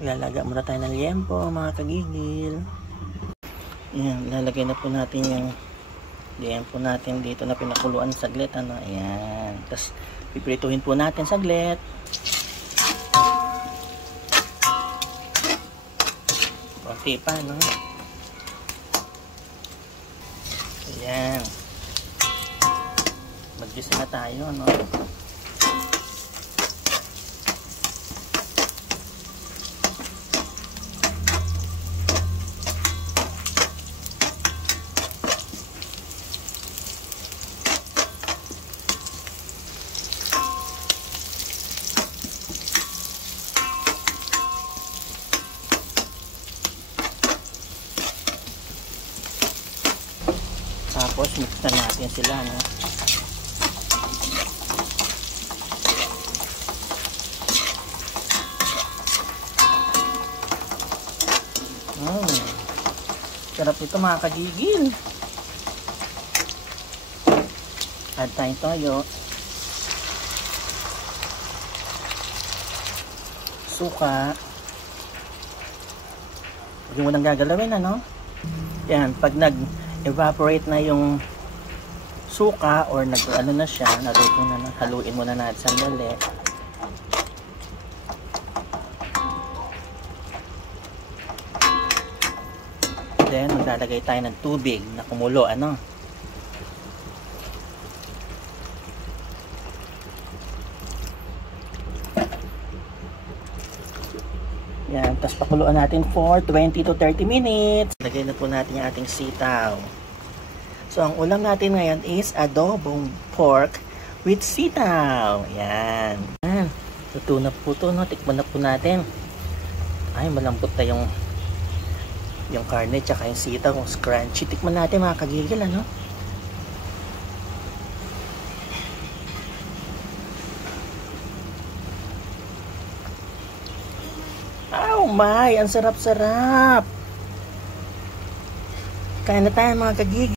Ilalaga muna tayo ng liempo, mga kagigil. Ayan, ilalagay na po natin yung liempo natin dito na pinakuluan saglit. Ano? Ayan. Tapos, piprituhin po natin saglit. Konti pa, no? Ayan. Mag-gisa na tayo, no? Tapos mix na natin sila, no? Sarap ito, mga kagigil. Add tayong toyo, suka. Huwag mo nang gagalawin, ano? Yan, pag nag-evaporate na yung suka or nag-ano na siya, naluto na, haluin mo na natin sandali. Then, maglalagay tayo ng tubig na kumulo, ano? Yan, tapos pakuluan natin for 20 to 30 minutes. Lagay na po natin yung ating sitaw. So, ang ulam natin ngayon is adobong pork with sitaw. Yan. Yan. Luto na po ito, no? Tikman na po natin. Ay, malambot na yung karne tsaka yung sitaw, kung crunchy. Tikman natin, mga kagigil, ano? Oh my, ang sarap-sarap. Kain na tayo, mga kagigil.